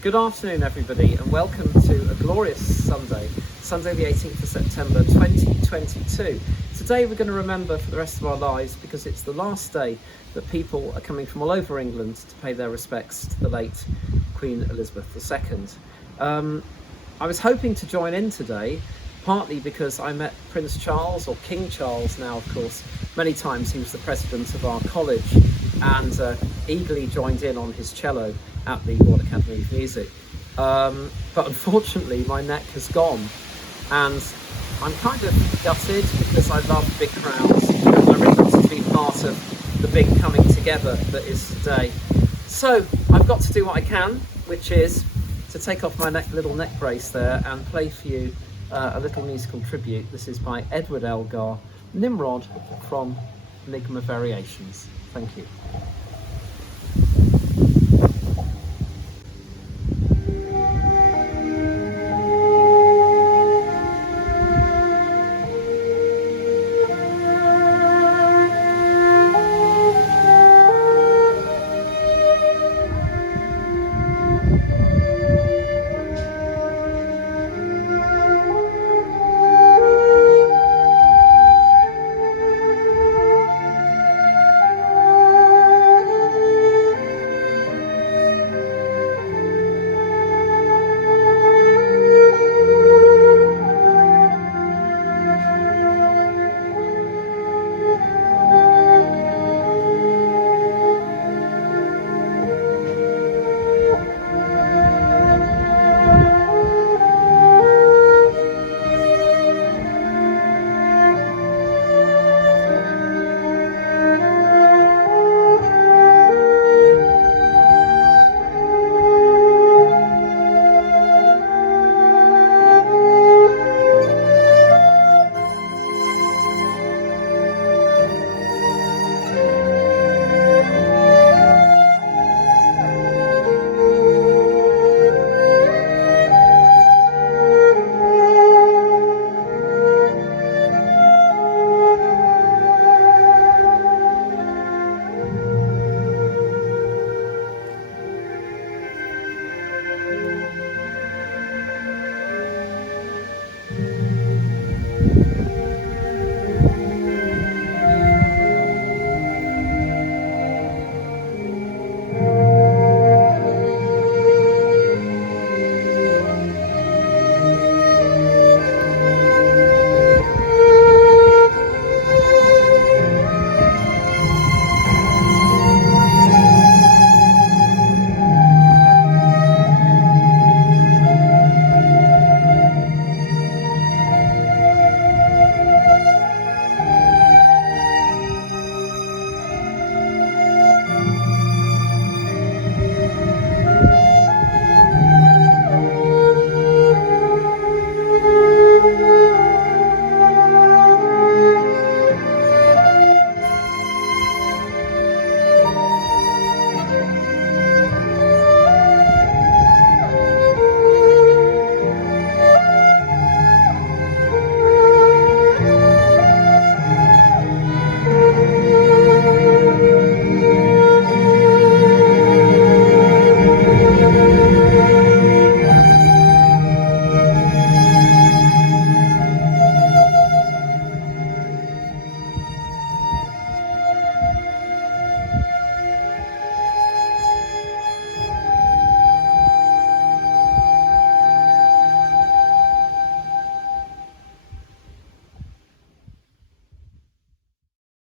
Good afternoon, everybody, and welcome to a glorious Sunday, Sunday the 18th of September 2022. Today we're going to remember for the rest of our lives because it's the last day that people are coming from all over England to pay their respects to the late Queen Elizabeth II. I was hoping to join in today, partly because I met Prince Charles, or King Charles now of course, many times. He was the president of our college and eagerly joined in on his cello at the Royal Academy of Music. But unfortunately my neck has gone and I'm kind of gutted because I love big crowds and I really want to be part of the big coming together that is today. So I've got to do what I can, which is to take off my little neck brace there and play for you a little musical tribute. This is by Edward Elgar, Nimrod from Enigma Variations. Thank you.